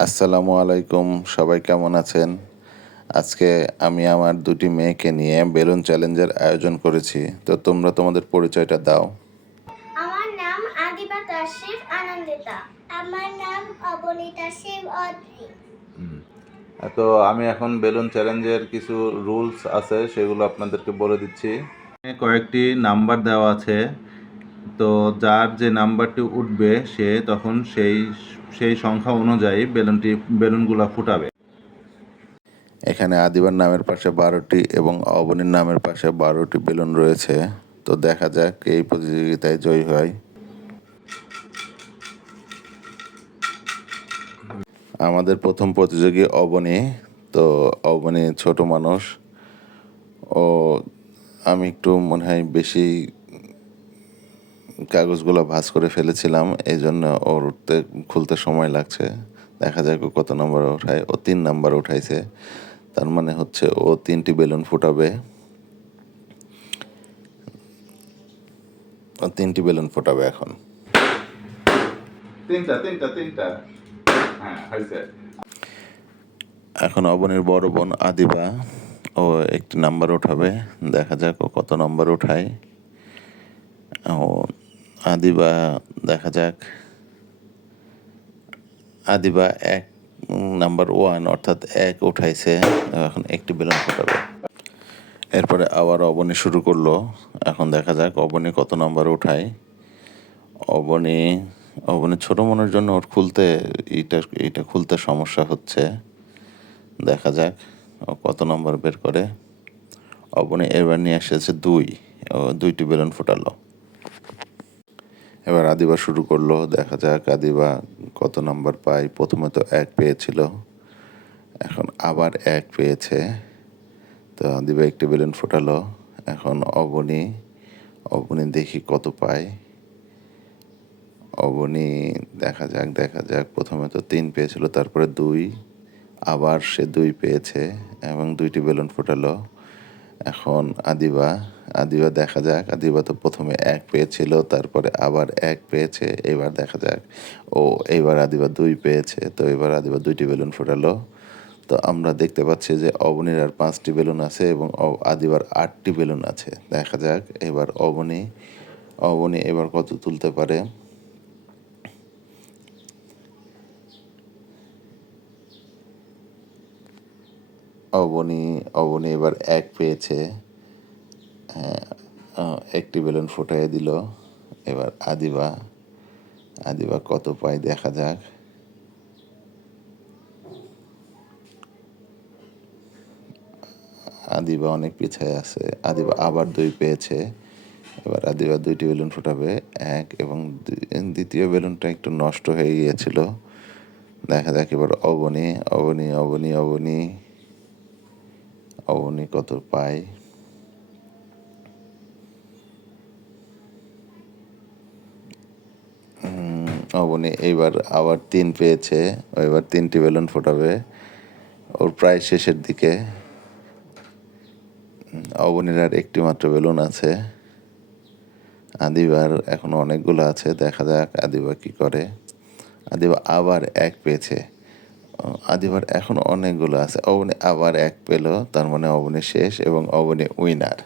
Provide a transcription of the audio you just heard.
আসসালামু আলাইকুম, সবাই কেমন আছেন? আজকে আমি আমার দুটি মেয়েকে নিয়ে বেলুন চ্যালেঞ্জের আয়োজন করেছি। তো তোমরা তোমাদের পরিচয়টা দাও। আমার নাম আদিবা তাশরিফ আনন্দিতা। আমার নাম অবনীতা শিব অদ্রি। তো আমি এখন বেলুন চ্যালেঞ্জের কিছু রুলস আছে সেগুলো আপনাদেরকে বলে দিচ্ছি। কয়েকটি নাম্বার দেওয়া আছে, তো যার যে নাম্বারটি উঠবে সে তখন সেই সংখ্যা অনুযায়ী বেলুনগুলো ফুটাবে। এখানে আদিবার নামের পাশে 12টি এবং অবনীর নামের পাশে 12টি বেলুন রয়েছে। তো দেখা যাক এই প্রতিযোগিতায় জয়ী হয়। আমাদের প্রথম প্রতিযোগী অবনী। তো অবনী ছোট মানুষ, ও আমি একটু মনে হয় বেশি কাগজগুলো ভাঁজ করে ফেলেছিলাম, এই জন্য ওর খুলতে সময় লাগছে। দেখা যাক ও কত নম্বর ওঠায়। ও 3 নাম্বার উঠাইছে, তার মানে হচ্ছে ও 3টি বেলুন ফুটাবে। ও 3টি বেলুন ফোটাবে এখন। তিনটা। হ্যাঁ, হয়েছে। এখন অবনীর বড় বোন আদিবা, ও একটি নাম্বার উঠাবে। দেখা যাক ও কত নম্বর উঠায়। ও আদিবা, দেখা যাক। আদিবা 1 অর্থাৎ 1 উঠাইছে। এখন একটি বেলুন ফোটাবে। এরপরে আবার অবনী শুরু করলো। এখন দেখা যাক অবনী কত নম্বর উঠায়। অবনী অবনী ছোট মনের জন্য ওর খুলতে এইটা খুলতে সমস্যা হচ্ছে। দেখা যাক ও কত নম্বর বের করে। অবনী এবার নিয়ে এসেছে 2। ও 2টি বেলুন ফোটালো। এবার আদিবা শুরু করলো। দেখা যাক আদিবা কত নাম্বার পায়। প্রথমে তো 1 পেয়েছিল, এখন আবার 1 পেয়েছে। তো আদিবা একটি বেলুন ফোটালো। এখন অবনী দেখি কত পায়। অবনী দেখা যাক প্রথমে তো 3 পেয়েছিল, তারপরে 2, আবার সে 2 পেয়েছে এবং 2টি বেলুন ফোটালো। এখন আদিবা দেখা যাক। আদিবা তো প্রথমে 1 পেয়েছিল, তারপরে আবার 1 পেয়েছে। এবার দেখা যাক। এইবার আদিবা 2 পেয়েছে, তো এবার আদিবা 2টি বেলুন ফোটালো। তো আমরা দেখতে পাচ্ছি যে অবনীর আর 5টি বেলুন আছে এবং আদিবার 8টি বেলুন আছে। দেখা যাক এবার অবনী এবার কত তুলতে পারে। অবনী এবার 1 পেয়েছে। হ্যাঁ, একটি বেলুন ফুটাইয়ে দিল। এবার আদিবা কত পায় দেখা যাক। আদিবা অনেক পিছায় আছে। আদিবা আবার 2 পেয়েছে। এবার আদিবা 2টি বেলুন ফোটাবে। 1 এবং দ্বিতীয় বেলুনটা একটু নষ্ট হয়ে গিয়েছিল। দেখা যাক এবার অবনী কত পায়। অবনী এইবার আবার 3 পেয়েছে। এবার 3টি বেলুন ফোটাবে। ওর প্রায় শেষের দিকে। অবনীর আর একটি মাত্র বেলুন আছে। আদিবার এখনো অনেকগুলো আছে। দেখা যাক আদিবা কি করে। আদিবা আবার 1 পেয়েছে। আদিবার এখনো অনেকগুলো আছে। অবনী আবার 1 পেল, তার মানে অবনী শেষ এবং অবনী উইনার।